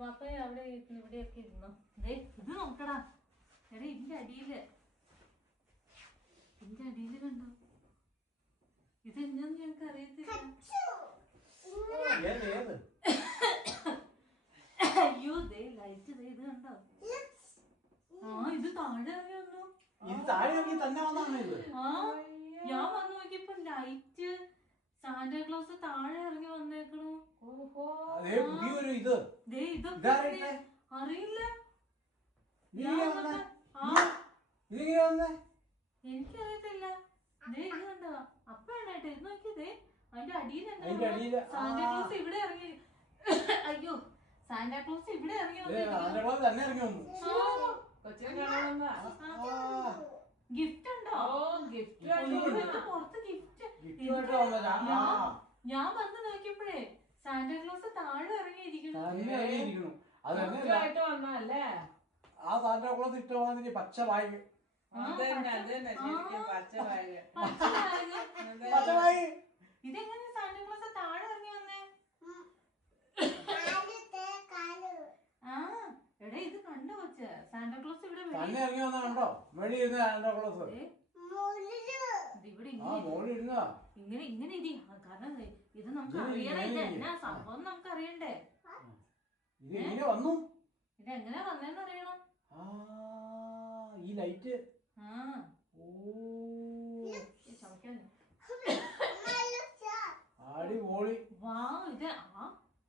പപ്പ അവിടെ ഇവിടെയൊക്കെ ഇരുന്നു. ഇത് നോക്കടാ. എടാ ഇതിന്റെ അടിയില് കണ്ടോ? ഇതെന്നാന്ന് ഞങ്ങക്ക് അറിയത്തില്ല. അയ്യോ ദേ ലൈറ്റ് ഇത് കണ്ടോ? ഇത് താഴെ ഇറങ്ങി വന്നു. ഞാൻ വന്നു നോക്കിയപ്പോ ലൈറ്റ് സാന്റാക്ലോസ് താഴെ ഇറങ്ങി വന്നേക്കണു. അറിയില്ല, എനിക്കറിയത്തില്ല. ഇത് കണ്ടോ? അപ്പഴാണേട്ടെ ഇത് നോക്കിയതേ അതിന്റെ അടിയിൽ സാന്റാക്ലോസ് ഇവിടെ ഇറങ്ങി. അയ്യോ സാന്റാക്ലോസ് ഇവിടെ ഇറങ്ങി വന്നു. ഗിഫ്റ്റ് ഉണ്ടോ? പുറത്ത് ഗിഫ്റ്റ്. ഞാൻ വന്ന് നോക്കിയപ്പോഴേ സാന്റാക്ലോസ് താഴെ ഇറങ്ങിയിരിക്കുന്നു. ആ സാന്റാക്ലോസ് ഇഷ്ടമാതിരി പച്ച ബാഗ്. ഇതെങ്ങനെ സാന്റാക്ലോസ് താഴെ ഇറങ്ങി വന്നേ? എടാ ഇത് കണ്ടോ കൊച്ച? സാന്റാക്ലോസ് ഇവിടെ ഇറങ്ങി വന്ന കണ്ടോ? സാന്റാക്ലോസ് ഇങ്ങനെ ഇരി. കാരണം ഇത് നമുക്ക് അറിയണേ, എന്നാ സംഭവം നമുക്ക് അറിയണ്ടേ. ഇതെങ്ങനെ വന്നു? ഇതെങ്ങനെ വന്നേന്ന് അറിയണം. ഈ ലൈറ്റ് അടിപൊളി.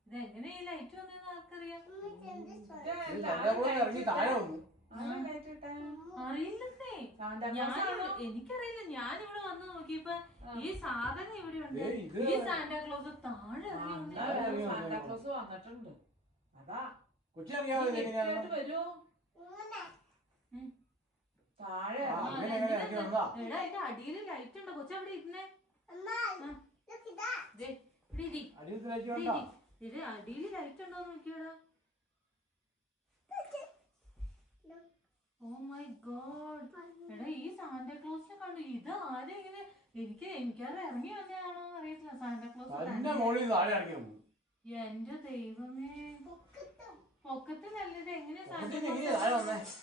ഇതെങ്ങനെ ഈ ലൈറ്റ് വന്നേന്ന് ആർക്കറിയാം? ഇറങ്ങി താഴെ വന്നു. അറിയില്ലേ, എനിക്കറിയില്ല. ഞാനിവിടെ വന്ന് നോക്കിയപ്പോ ഈ സാധനം ഇവിടെ ഉണ്ട്. ഈ സാന്റാക്ലോസ് താഴെ ഇറങ്ങി വന്നിട്ടുണ്ട്. അതാ കൊച്ചിനറിയാവോ താഴെ അതിന്റെ അടിയില് ലൈറ്റ് ഉണ്ടോ? കൊച്ചു അവിടെ ഇരുന്നേ. അടിയില് ലൈറ്റ് ഉണ്ടോ നോക്കിയോടാ. Oh my God. എടാ ഈ സാന്റാക്ലോസിനെ കണ്ടു. ഇത് ആരും ഇങ്ങനെ എനിക്കത് ഇറങ്ങി വന്നതാണോ അറിയത്തില്ല. സാന്റാക്ലോസ് എന്റെ ദൈവമേ, പൊക്കത്തിനല്ലത് എങ്ങനെ സാന്റാക്ലോസ്?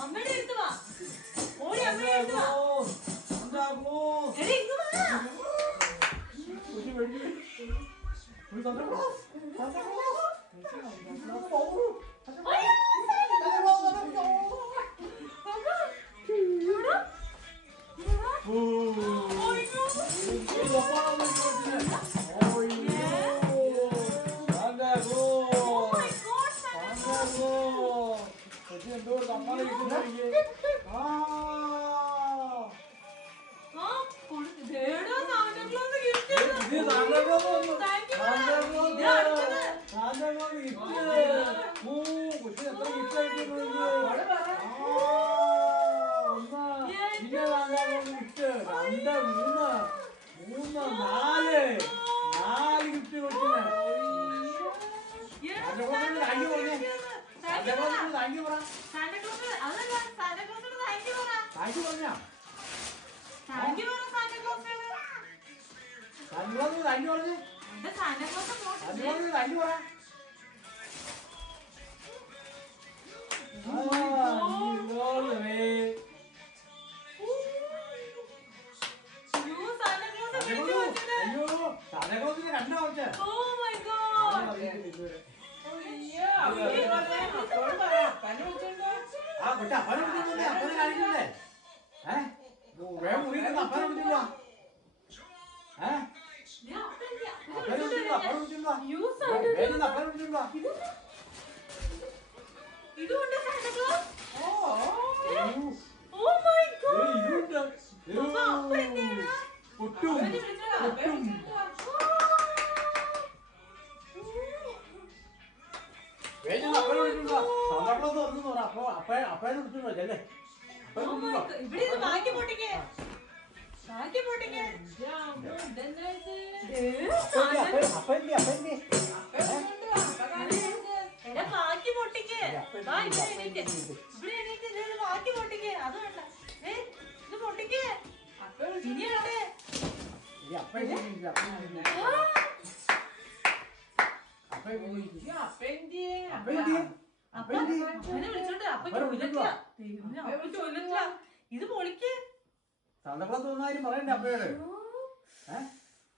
അമ്മയുടെ അടുത്ത് വാ, ഓടി അമ്മയുടെ അടുത്ത് വാ. ബാക്കി പൊട്ടിക്ക്. ഇതെന്താ ഇത്? അപ്പൻ്റെ എടാ ബാക്കി പൊട്ടിക്ക്. വാ, ഇവിടെ എണീക്ക്. ഇവിടെ എണീക്ക്. ഇത് ബാക്കി പൊട്ടിക്ക്. അത് വേണ്ട. ഇത് പൊട്ടിക്ക്. ഇനി വേണ്ടേ? അപ്പൻ്റെ അപ്പനെ വിളിച്ചോണ്ട് അപ്പയ്ക്ക് ടോയ്ലറ്റിലാ. ദൈവമേ, അപ്പ ടോയ്ലറ്റിലാ. ഇത് പൊളിക്ക്. സാന്താക്ലോസ് വന്നാലും പറയണ്ടേ അപ്പയോട്?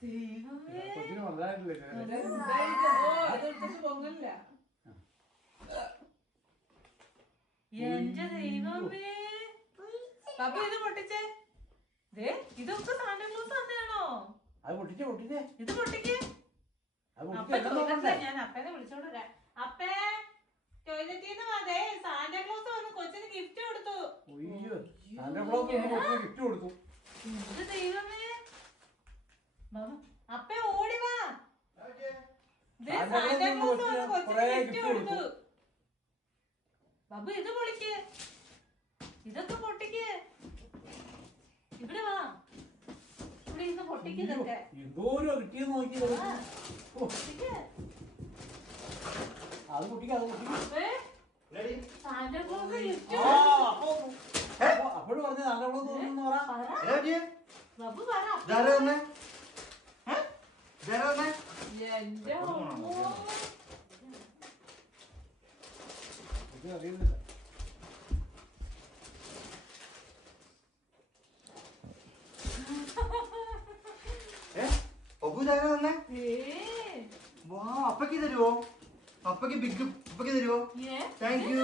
ദൈവമേ, കൊച്ചിന് വന്നതായിട്ടില്ല. ഇതെന്താ ഇത്? ഓ, അതെടുത്തിട്ട് പൊങ്ങല്ല. എന്റെ ദൈവമേ. പപ്പ ഇത് പൊട്ടിച്ചേ. ദേ, ഇതൊക്കെ സാന്താക്ലോസ് തന്നെയാണോ? അത് പൊട്ടിച്ചേ ഇത് പൊട്ടിക്ക്. അത് അപ്പ ടോയ്ലറ്റിലാ. ഞാൻ അപ്പനെ വിളിച്ചോണ്ട് വരാം. അപ്പേ, ടോയ്ലറ്റിന്ന് വന്നേ. സാന്താക്ലോസ് വന്ന് കൊച്ചിന് ഗിഫ്റ്റ് കൊടുത്തു. അയ്യോ സാന്താക്ലോസ് ഗിഫ്റ്റ് കൊടുത്തു. എന്ത് ദൈവമേ. ബാബു, അപ്പേ ഓടി വാ. ദേ, സാന്താക്ലോസ് വന്ന് കൊച്ചിന് ഗിഫ്റ്റ് കൊടുത്തു. ബാബു ഇത് പൊളിക്ക്. ഇതൊക്കെ പൊട്ടിക്ക്. ഇവിടെ വാ. ഇവിടെ ഇന്ന് പൊട്ടിക്ക് ഇതൊക്കെ. എന്തോരോ കിട്ടിയെന്ന് നോക്കിയത്. ആ, പൊട്ടിക്ക്. അത് പൊട്ടിക്ക അപ്പേ, സാന്താക്ലോസ് ഗിഫ്റ്റ് അപ്പോഴും പറഞ്ഞ സാന്താക്ലോസ് തോന്നുന്നു പറ. ബാബു പറ. എന്റെ അമ്മോ. ഇത് അറിയുന്നില്ല. അപ്പക്ക് തരുവോ? അപ്പക്ക് ബിഗ് അപ്പക്ക് തരുവോ? ഏ, താങ്ക് യു.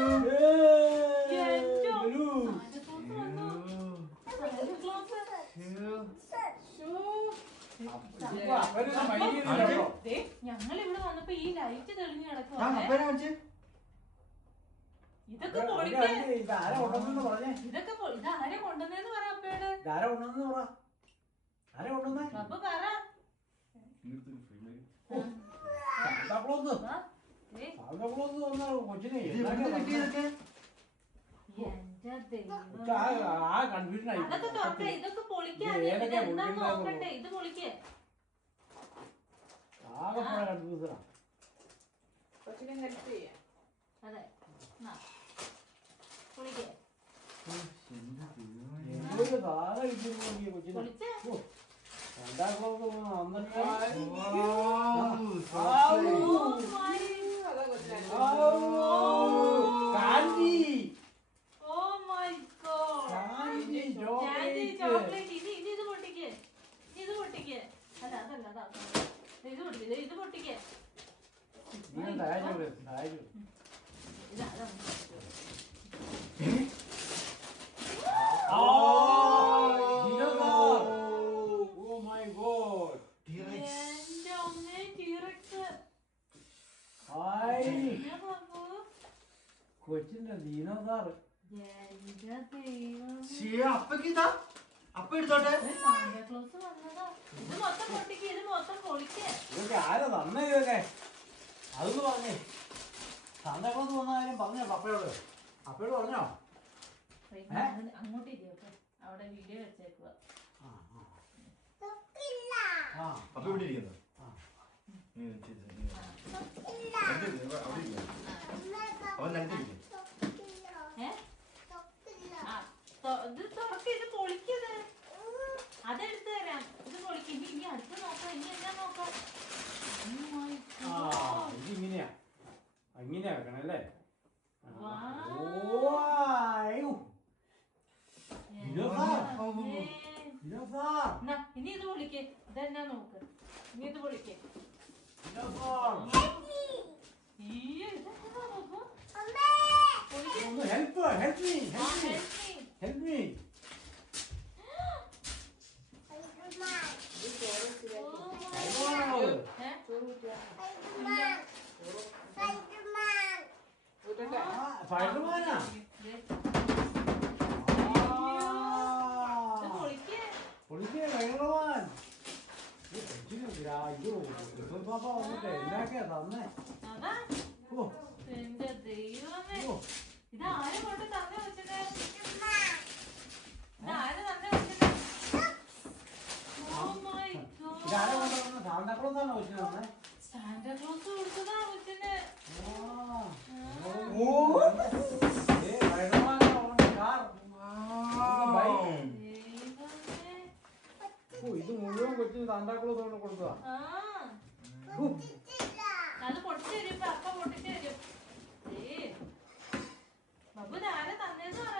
ഞങ്ങൾ ഇവിടെ വന്നപ്പോ ഈ ലൈറ്റ് തെളിഞ്ഞു കിടക്കുവാ. അപ്പനെ കാണിച്ച്. ഇതൊക്കെ പൊളിക്ക്. ഇതാരാ കൊണ്ടുവന്നെന്ന് പറഞ്ഞേ? ഇതൊക്കെ ഇത് ആരെ കൊണ്ടുവന്നേന്ന് പറ അപ്പയോട്. ഇതാരാ കൊണ്ടുവന്നെന്ന് പറ. ആരാ കൊണ്ടുവന്നേ? അപ്പൊ പറ. സാന്താക്ലോസ് ആ, ദേ, സാന്താക്ലോസ് വന്ന കൊച്ചിനെ ഇത് എവിടുന്ന് കിട്ടിയതൊക്കെ? എന്റെ ദൈവമേ. ആ കൺഫ്യൂഷൻ ആയി. അതൊക്കെ തുറക്കേ. ഇതൊക്കെ പൊളിക്കാൻ ഇത് ഏതൊക്കെയാ എന്താന്ന് പൊളിക്കുന്നത്? നോക്കട്ടെ. ഇത് പൊളിക്ക്. ആകെ കൺഫ്യൂസറാ. കൊച്ചിനെ ഹെൽപ്പ് ചെയ്യാം. അതെ, എന്നാ, പൊളിക്ക്. എന്തോരു താഴെ ഇരിക്കുന്നു നോക്കിയേ കൊച്ചിനെ. പൊളിച്ചേ. ഓ, സാന്താക്ലോസ് വന്നിട്ട് Oh my. അതാ കൊച്ചിനെ. Candy Oh my God. Candy Candy chocolate. chocolate. ഇനി ഇത് പൊട്ടിക്ക്. ഇത് പൊട്ടിക്ക്. അല്ല അതല്ല അതാ. ഇത് പൊട്ടിക്ക്. ഇത് പൊട്ടിക്ക്. നീ താഴെ താഴെ ഇതാ അതാ. Oh my god. എന്റെ അമ്മേ, T-Rex. ഹായ് എന്നാ ബാബു? കൊച്ചിന്റെ ദീനോസാർ. എന്റെ ദൈവമേ. അപ്പക്ക് ഇതാ. അപ്പ എടുത്തോട്ടെ. സാന്താക്ലോസ് വന്നതാ. ഇത് മൊത്തം പൊട്ടിക്ക്. ഇത് മൊത്തം പൊളിക്ക്. ഇതൊക്കെ ആരാ തന്നെ ഇതൊക്കെ? അതൊന്ന് പറഞ്ഞേ. സാന്താക്ലോസ് വന്ന കാര്യം പറഞ്ഞോ പപ്പയോട്? അപ്പയോട് പറഞ്ഞോ? അങ്ങോട്ട് ഇരിക്കട്ടെ. അവിടെ വീഡിയോ വെച്ചേക്കുക. അപ്പ ഇവിടെ ഇരിക്കുന്നു. അവൻ നട്ടിരിക്കും. ഇത് തുറക്ക്. ഇത് പൊളിക്കത്. അതെടുത്ത് തരാം. ഇത് പൊളിക്ക്. ഇനി അടുത്ത് നോക്കാം. ഇനി എന്നാ നോക്കാം. ഇതിങ്ങനെയാ ഇങ്ങനെയാ വെക്കണം അല്ലേ? ഇനി ഇത് പൊളിക്ക്. ഇതെന്നാ നോക്ക്. ഇനി ഇത് പൊളിക്ക്. Help me. Spider-Man. പൊളിക്കേ Spider-Man. അയ്യോ പാപ്പ വന്നിട്ട് എന്നാക്കിയാ തന്നെ? ഓ എന്റെ ദൈവമേ. ഇതാരും കൊണ്ട് തന്നെ വെച്ചത്? ഇതാരും തന്നെ വെച്ചത്? my God. ഇതാരെ കൊണ്ടുവന്ന സാന്താക്ലോസാണോ കൊച്ചിന് തന്നെ? സാന്റാക്ലോസ് കൊടുത്തതാ കൊച്ചിന്. ഓ ഇത് മുഴുവൻ കൊച്ചിന് സാന്താക്ലോസ് കൊണ്ട് കൊടുത്തതാ. ആ. അത് പൊട്ടിച്ച് തരും ഇപ്പൊ അപ്പ പൊട്ടിച്ച് തരും. ബബു ഇതാരാ തന്നേന്ന് പറ.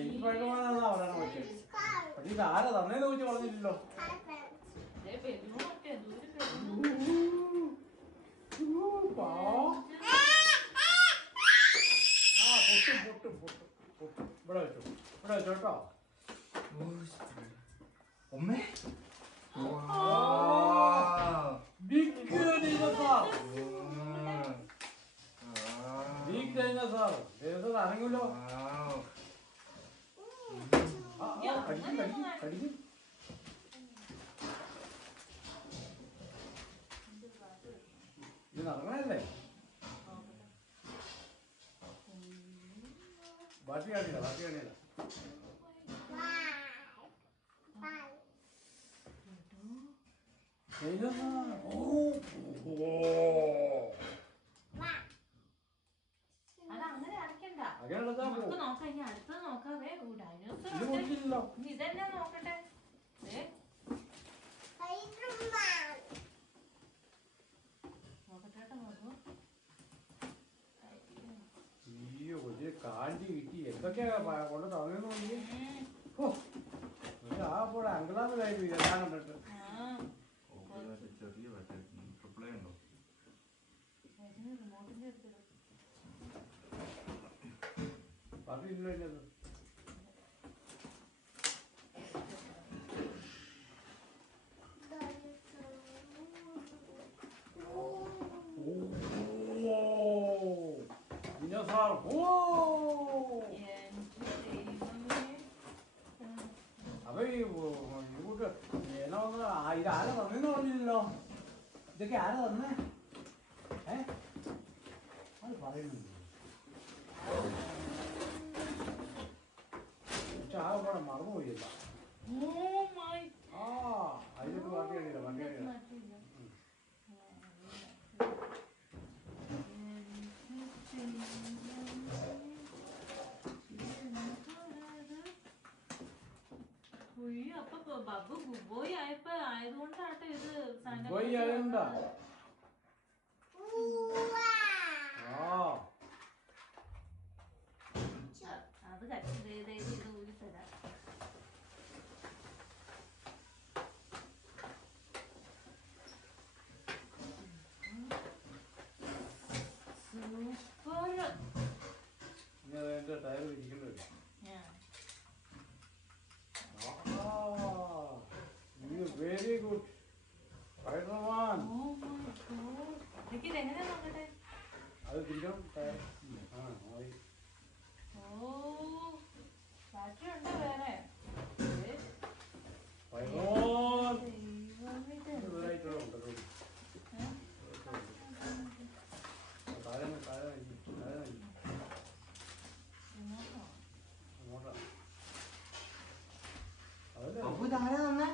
എനിക്ക് പഴക്കമാണെന്നാ പറയണ കൊച്ചെ. പക്ഷെ ഇത് ആരാ തന്നേന്ന് കൊച്ചു പറഞ്ഞില്ലല്ലോ. ബലൂണൊക്കെ ദൂരെ ഇവിടെ വെച്ചോട്ടോ. 어메? 와. Big dinosaur. Big dinosaur. Dinosaur ആണെങ്കിലോ. കടിക്കും. ഇത് നടക്കണല്ലേ? ബാക്കി കാണില്ല. അതങ്ങനെ അടയ്ക്കണ്ട. അങ്ങനെ നമുക്ക് നോക്കാം. ഇനി അടുത്തത് നോക്കാവേ. ഡൈനോസർ ഇതന്നെ നോക്കട്ടെ. അയ്യോ കൊച്ചിന് കാണ്ടി കിട്ടി. എന്തൊക്കെയാ കൊണ്ട് തന്നെന്ന് നോക്കി. ആ പോലെ അങ്കലാമിലായിരുന്നു ഇതെല്ലാം കണ്ടിട്ട്. ചെറിയ റിപ്ലൈ ഉണ്ടോ? പറഞ്ഞില്ലോ ഇല്ലത്. അപ്പൊ ഈ കൂട്ട് എന്നാ ഇത് ആരാ തന്നെന്ന് പറഞ്ഞില്ലല്ലോ. ഇതൊക്കെ ആരാ തന്നെ? അത് പറയുന്നുണ്ട്. പക്ഷെ ആ കൂടെ മറന്നുപോയില്ല. ആ അതിലേക്ക് മാറ്റി കഴിയില്ല. അപ്പൊ ബബു ഗുബോയ് ആയതുകൊണ്ടാട്ടെ ഇത് ഗുബോയ് ആയതുകൊണ്ടാ. അത് കട്ടി ഇത് ഊരി തരാം. സൂപ്പർ. ടയർ ഇരിക്കണ്ടോ? Very good. എങ്ങനെ നോക്കട്ടെ. അത് തിരിക്കണം. ബാറ്ററി ഉണ്ടോ വേറെ? ബബു ഇതാരാ തന്നെ?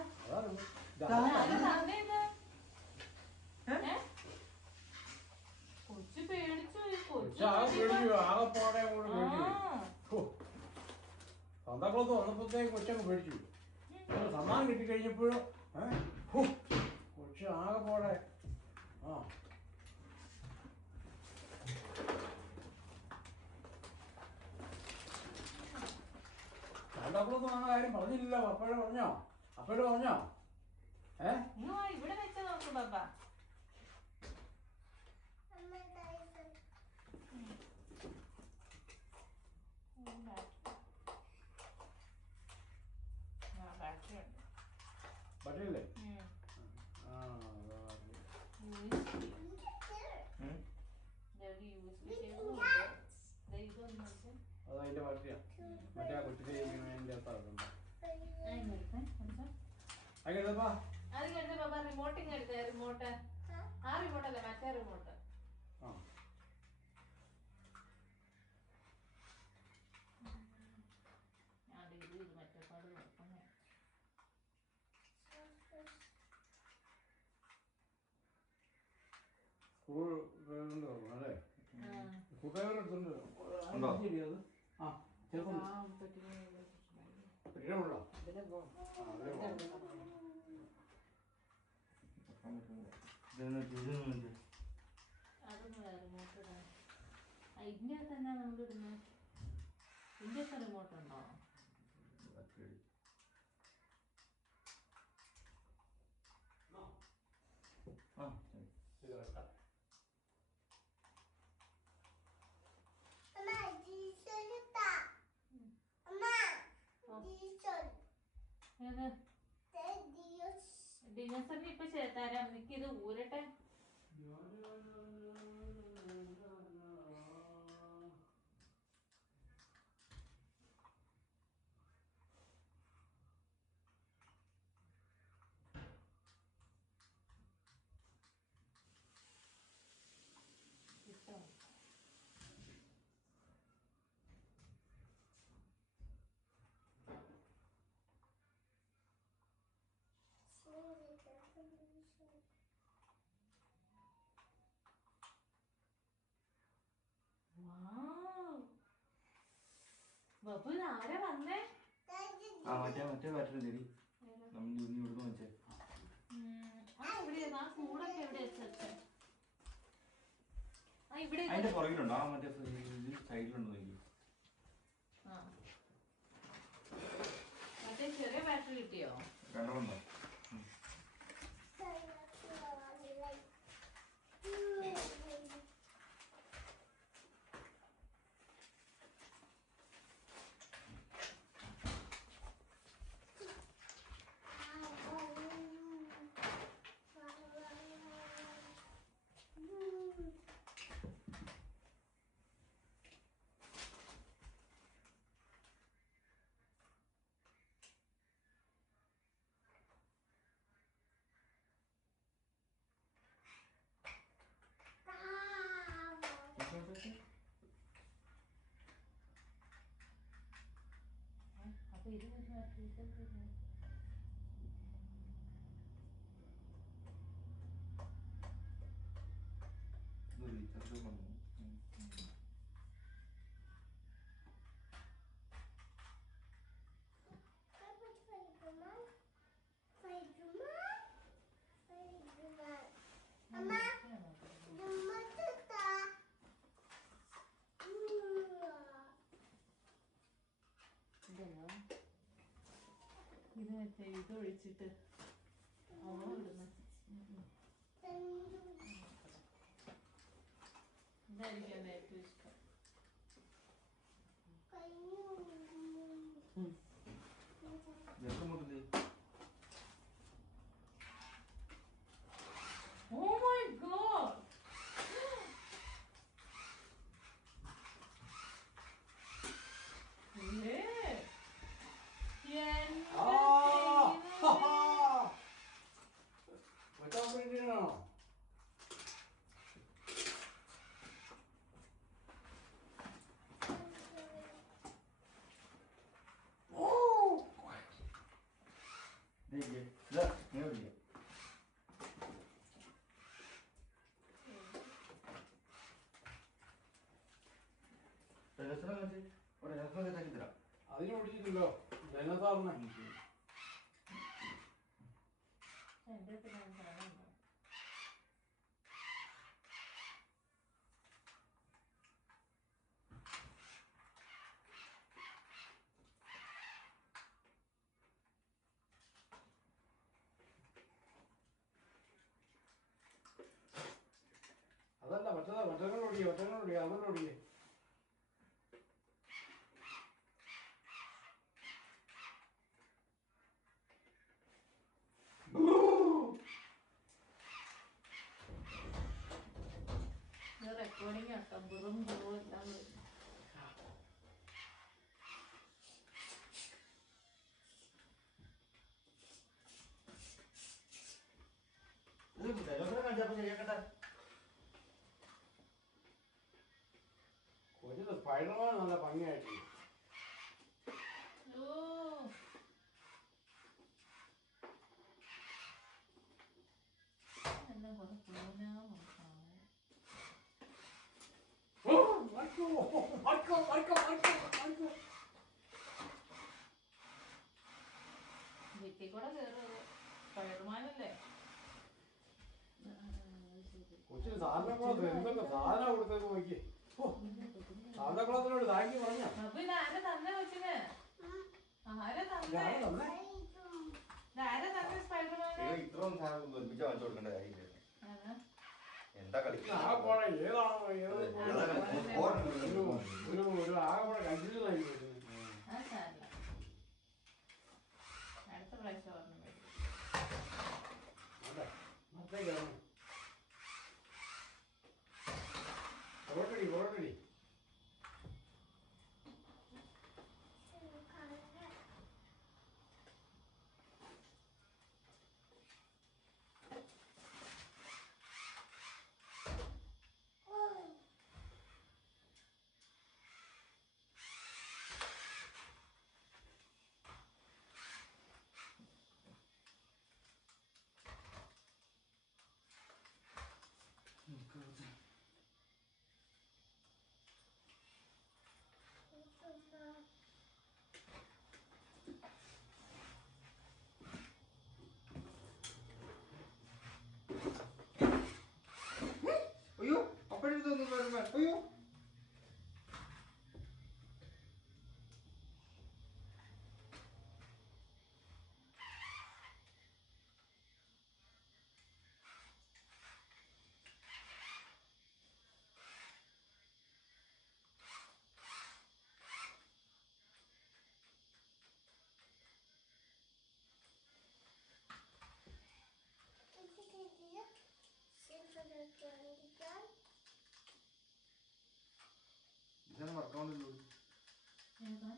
കൊച്ചു പേടിച്ചു. ആകെപ്പാടെ കൂടെ പേടിച്ചു. സാന്താക്ലോസ് വന്നപ്പോഴത്തേക്ക് കൊച്ചങ്ങ് പേടിച്ചു. സമ്മാനം കിട്ടിക്കഴിഞ്ഞപ്പോഴും കൊച്ചു ആകെപ്പാടെ സാന്താക്ലോസ് വന്ന കാര്യം പറഞ്ഞില്ലല്ലോ. അപ്പോഴേ പറഞ്ഞോ? ഇവിടെ വെച്ച് നോക്ക് ബാബ. പറ്റില്ലേ? അതതിന്റെ പറ്റിയാ. മറ്റേ ആ കൊച്ചിന്റെ അതിന്റെ അകത്താകുന്നുണ്ട്. അതിനെടുപ്പാ. റിമോട്ടിങ് എടുത്തേ. റിമോട്ട് ആ റിമോട്ടല്ലേ മറ്റേ റിമോട്ട്. സ്കൂൾ ഡ്രൈവറിന്റെ ഓർമ്മ അല്ലേ സ്കൂൾ ഡ്രൈവർ എടുത്തുണ്ട് ഉണ്ടോ? ശരി അത് ആ ചിലപ്പോൾ പെട്ടിട്ടുണ്ടോ അതൊന്നും വേറെ റിമോട്ട് ഇടാൻ ഇതിൻ്റെ തന്നെ നമ്മൾ ഇടുന്നത് ഇതിൻ്റെ ഒക്കെ റിമോട്ട് ഉണ്ടോ ഡിനോസറിന് ഇപ്പൊ തരാം എനിക്ക് ഇത് ഊരട്ടെ ബബു ആരാ വന്നേ മറ്റേ ബാറ്ററി തരി നമ്മൾ ഇവിടുന്ന് വെച്ചേ എവിടെയാ കൂടൊക്കെ എവിടെ വെച്ചേ ഇവിടെ അതിന്റെ പുറകിലുണ്ടോ ആ മറ്റേ സൈഡിലുണ്ടോ നോക്കി മറ്റേ ചെറിയ ബാറ്ററി കിട്ടിയോ രണ്ടെണ്ണോ അപ്പൊ ഇത് ഇത് മറ്റേ ഇത് ഒഴിച്ചിട്ട് ഇതായിരിക്കും ഏറ്റവും ഇഷ്ടം Oh my god! അതിന് പിടിച്ചിട്ടുണ്ടോ ഡൈനോസാറിനെ അതല്ല മറ്റേതാ ഒറ്റങ്ങളോടിയേ അതോടിയേ റെക്കോർഡിങ് ആക്കാം വെറും എല്ലാം കൊച്ചിന് സ്പൈഡർമാൻ നല്ല ഭംഗിയായിട്ട് എല്ലാം കുറെ പൂന നോക്കാം ഭിത്തി കൂടെ കേറും സ്പൈഡർമാനല്ലേ. കൊച്ചിന് സാന്താക്ലോസ് എന്തൊക്കെ സാധനം കൊടുത്തേക്ക് നോക്കി. സാന്താക്ലോസിനോട് താങ്കി പറഞ്ഞ അപ്പൊ ഇത് ആരെ തന്നെ കൊച്ചിന്? ആരെ തന്നെ? ആരെ തന്നെ സ്പൈഡർമാനെ? ഇത്രയും സാധനം നിർമ്മിച്ച് വാങ്ങിച്ചു കൊടുക്കേണ്ട കാര്യമില്ല. എന്താ കളിക്കുന്നത്? ഏതാണോ ഒരു ആകെ കൺഫ്യൂഷൻ ആയി പോയി. അടുത്ത പ്രാവശ്യം ഓർമ്മ വരും. അതെ മറ്റേക്കാണ് ഓൾറെഡി അയ്യോ അപ്പഴെടുത്ത് അയ്യോ ഇതാണ് വർക്കൗണ്ടല്ലോ. ഏതാ?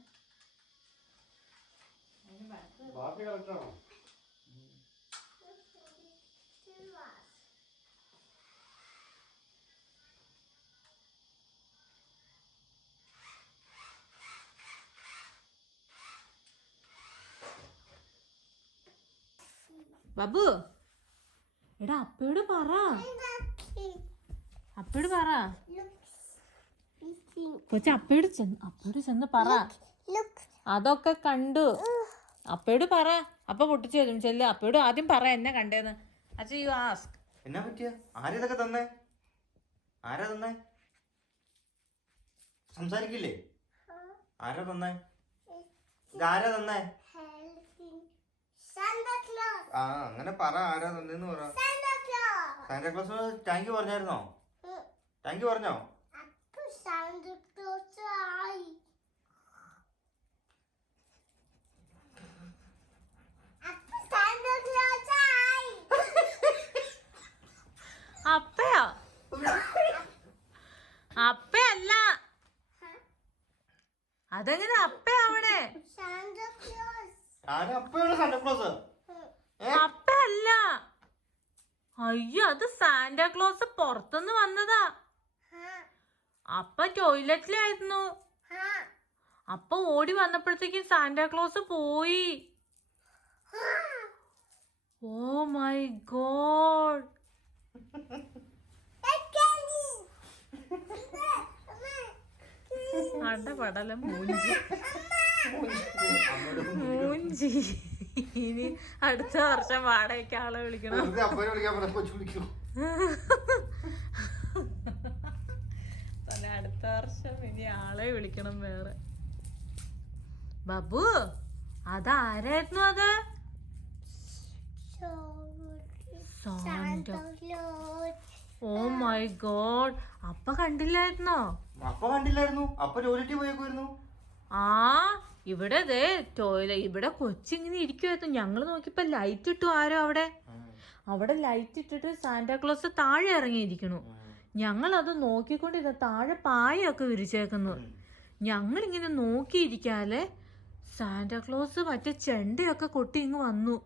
അതിന് ബാക്ക് ബാപ്പി കളക്ടറാണോ? ബാബു എടാ അപ്പയോട് പറ. അപ്പയോട് പറ കൊച്ചു. അപ്പയോട് ചെന്ന് പറ. അതൊക്കെ കണ്ടു. അപ്പയോട് പറ. അപ്പ പൊട്ടിച്ചു തരും. ചെല്ല് അപ്പയോട് ആദ്യം പറ എന്നെ കണ്ടേന്ന്. അച്ഛൻ യു ആസ്ക്. എന്നാ പറ്റിയ? ആരാ ഇതൊക്കെ തന്നേ? ആരാ തന്നേ? സംസാരിക്കില്ലേ? ആരാ തന്നേ? ഇതാരാ തന്നേ? ആ അങ്ങനെ പറ. ആരാ തന്നേന്ന് പറ. സാന്റാക്ലോസ് താങ്ക് യു പറഞ്ഞായിരുന്നോ? താങ്ക് യു പറഞ്ഞോ? അപ്പയോ? അപ്പയല്ല. അതെങ്ങനെ അപ്പയാവണേ? ആരാ അപ്പയാണ് സാന്റാക്ലോസ്? അപ്പയല്ല. അയ്യോ അത് സാന്റാക്ലോസ് പുറത്തുനിന്ന് വന്നതാ. അപ്പ ടോയ്ലറ്റിലായിരുന്നു. അപ്പൊ ഓടി വന്നപ്പോഴത്തേക്കും സാന്റാക്ലോസ് പോയി. Oh my God. അടപടല മൂഞ്ചി. ഇനി അടുത്ത വർഷം വാടകയ്ക്ക് ആളെ വിളിക്കണം. അടുത്ത വർഷം ഇനി ആളെ വിളിക്കണം വേറെ. ബാബു അതാരായിരുന്നു? അത് ഓ മൈ ഗോഡ്. അപ്പ കണ്ടില്ലായിരുന്നോ? അപ്പ കണ്ടില്ലായിരുന്നു. അപ്പ ടോയ്ലറ്റിൽ പോയേക്കുമായിരുന്നു. ആ ഇവിടെ ഇവിടെ കൊച്ചിങ്ങനെ ഇരിക്കുവായിരുന്നു. ഞങ്ങള് നോക്കിയപ്പോ ലൈറ്റ് ഇട്ടു ആരോ അവിടെ ലൈറ്റ് ഇട്ടിട്ട് സാന്റാക്ലോസ് താഴെ ഇറങ്ങിയിരിക്കണു. ഞങ്ങളത് നോക്കിക്കൊണ്ടിരുന്ന താഴെ പായൊക്കെ വിരിച്ചേക്കുന്നു. ഞങ്ങളിങ്ങനെ നോക്കിയിരിക്കാലെ സാന്റാക്ലോസ് മറ്റേ ചെണ്ടയൊക്കെ കൊട്ടി ഇങ്ങ് വന്നു.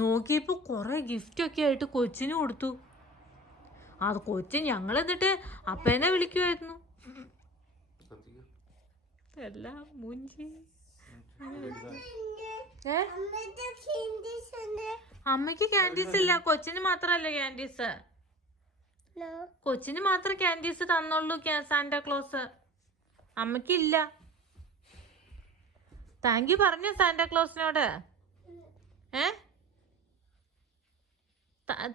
നോക്കിയപ്പോ കൊറേ ഗിഫ്റ്റ് ഒക്കെ ആയിട്ട് കൊച്ചിന് കൊടുത്തു. അത് കൊച്ചു ഞങ്ങളെന്നിട്ട് അപ്പേനെ വിളിക്കുമായിരുന്നു. എല്ലാം മൂഞ്ചി. അമ്മയ്ക്ക് ക്യാൻഡീസ് ഇല്ല, കൊച്ചിന് മാത്രല്ല ക്യാൻഡീസ്. കൊച്ചിന് മാത്രം ക്യാൻഡീസ് തന്നുള്ളൂ സാന്റാക്ലോസ്. അമ്മക്കില്ല. താങ്ക് യു പറഞ്ഞോ സാന്റാക്ലോസിനോട്?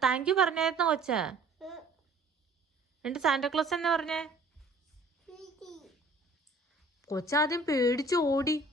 താങ്ക് യു പറഞ്ഞായിരുന്നോ കൊച്ച? എന്നിട്ട് സാന്റാക്ലോസ് എന്നാ പറഞ്ഞേ? കൊച്ചാദ്യം പേടിച്ച് ഓടി.